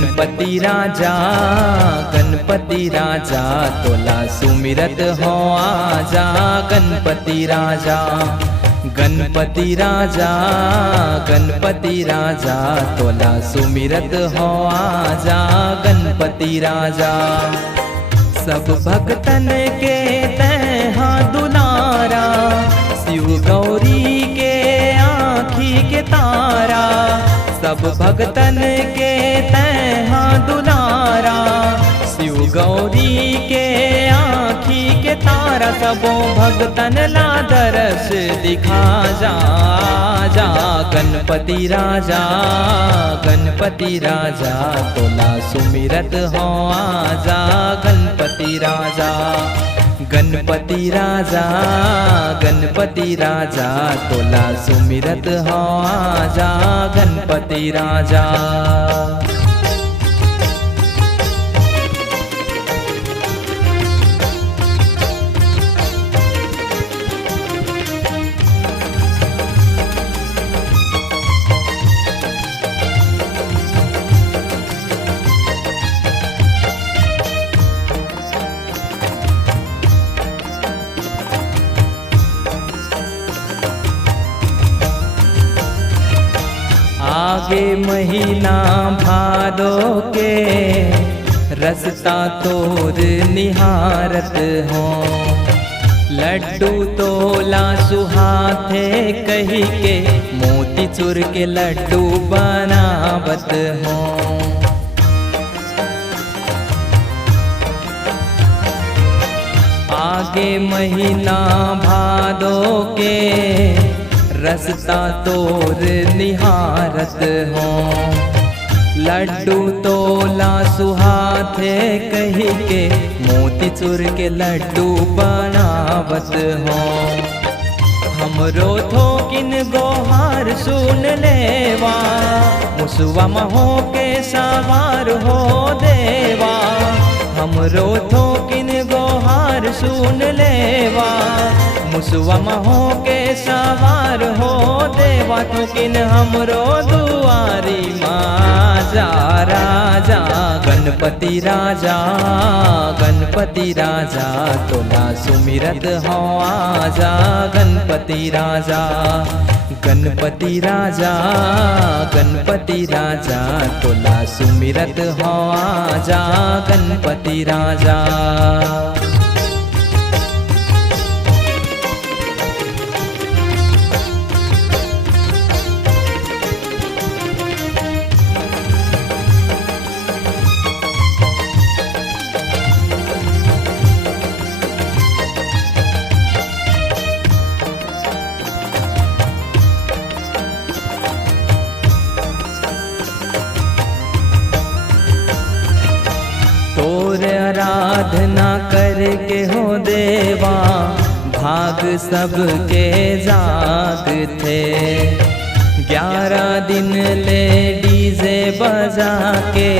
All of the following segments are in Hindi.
गणपति राजा गणपति राजा तोला सुमिरत हो आजा गणपति राजा। गणपति राजा गणपति राजा तोला सुमिरत हो आजा गणपति राजा। सब भक्तन के तैहा दुलारा शिव गौरी के आँखी के तारा। सब भक्तन के तैहा दुलारा शिव गौरी के आँखी के तारा। सबों भक्तन ला दरस दिखा जा जा गणपति राजा गणपति राजा तोला सुमिरत हो आजा गणपति राजा। गणपति राजा गणपति राजा तोला सुमिरत हो आजा गणपति राजा। आगे महीना भादो के रसता तोर निहारत हो। लड्डू तोला सुहाथे कही के मोती चूर के लड्डू बनावत हो। आगे महीना भादो के रसता तोर निहारत हो। लड्डू तोला सुहाथे कही के मोती चूर के लड्डू बनावत हो। हमरो थोकिन गोहार सुन लेवा मुसवा महो के सवार हो देवा। हमरो थोकिन गोहार सुन लेवा मुसवा महो के सवार हो देवा। थोकिन हमरो दुआरी माजा राजा गणपति राजा गणपति राजा तोला सुमिरत हो आजा गणपति राजा। गणपति राजा गणपति राजा तोला सुमिरत हो आजा गणपति राजा। तोर आराधना करके हो देवा भाग सबके जाग थे। 11 दिन ले डीजे बजा के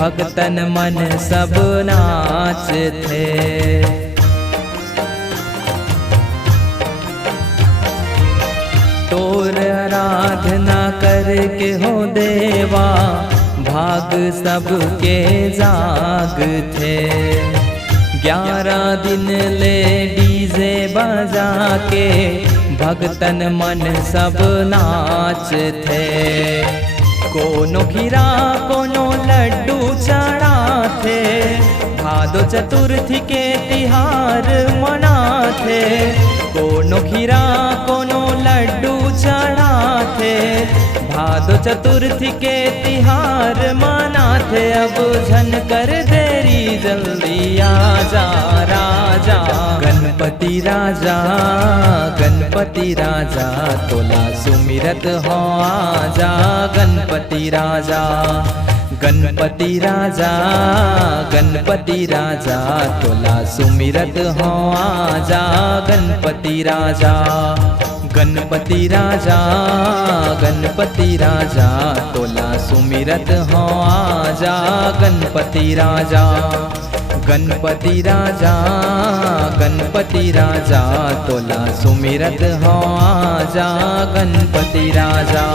भक्तन मन सब नाच थे। तोर आराधना करके हो देवा भाग सबके जाग थे। 11 दिन ले डीजे बजा के भक्तन मन सब नाच थे। कोनो खीरा कोनो लड्डू चढ़ा थे। भादो चतुर्थी के तिहार मना थे। कोनो खीरा कोनो लड्डू चढ़ा थे। भादो चतुर्थी के तिहार माना थे। अब झन कर देरी जल्दी आजा राजा गणपति राजा गणपति राजा तोला सुमिरत हो आजा गणपति राजा। गणपति राजा गणपति राजा तोला सुमिरत हो आजा गणपति राजा। गणपति राजा गणपति राजा तोला सुमिरत हो आजा गणपति राजा। गणपति राजा गणपति राजा तोला सुमिरत हो आजा गणपति राजा।